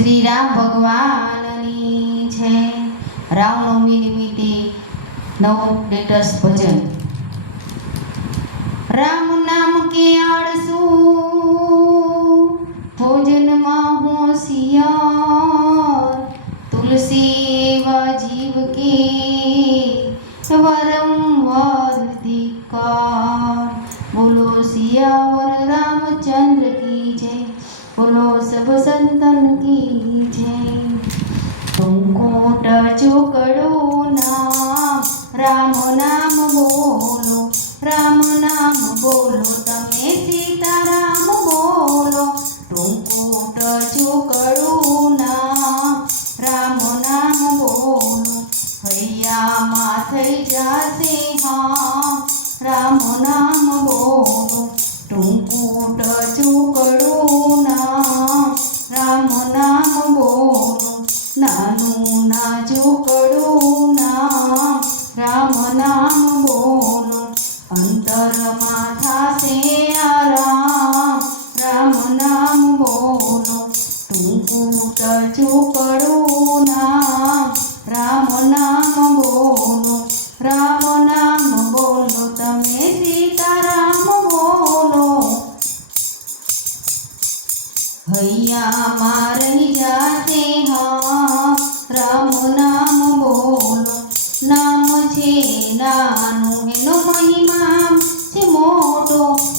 શ્રી રામ ભગવાનની છે. રામનવમી નિમિત્તે નવો લેટેસ્ટ ભજન. રામ નામ કે આળસુ, ભોજનમાં હોશિયાર તુલસી એવા જીવ કે વારંવાર ધિકાર. બોલો સિયાવર રામચંદ્ર કી જય, બોલો સબ સંતન નામ બોલો ટૂંકૂટ ચોકડું નામ રામ નામ બોલો નાનું ના ચોકડું નામ રામ નામ બોલો અંતરમાં થાશે આરામ રામ નામ બોલો ટૂંકૂટ ચોકડું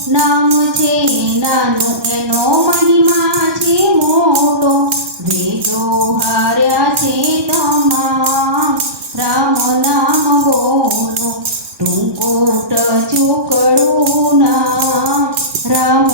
નામ છે, નાનો એનો મહિમા છે, મોટો વેદો હાર્યા છે તમામ. રામ નામ બોલો ટૂંકોટ ચોકડું નામ. રામ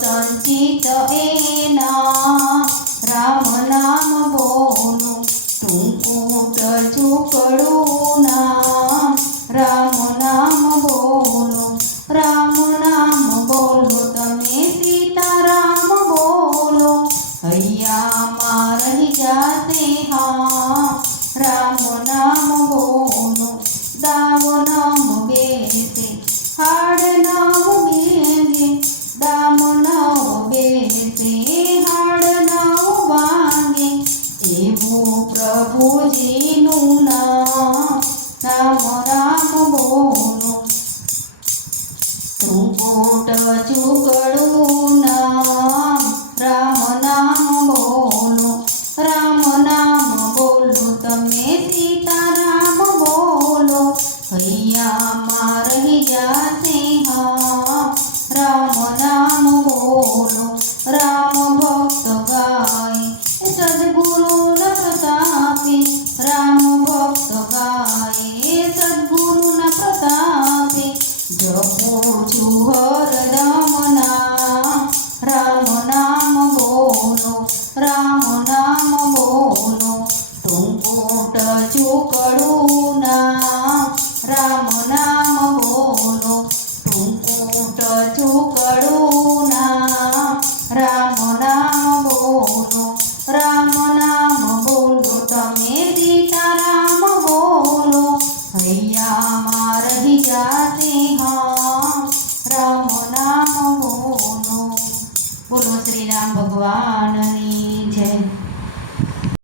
સંચિત એના રામ નામ બોલો ટૂંકુટ ચોકડું નામ રામ નામ બોલો રામ નામ બોલો તમે સીતારામ બોલો હૈયામાં રહી જાતે હા રામ પ્રભુજીનું નામ રામ રામ બોલો તુકોટ ચુકડું નામ રામ નામ બોલો રામ નામ બોલો તમે સીતારામ બોલો હૈયામાં રહી જાતે 有了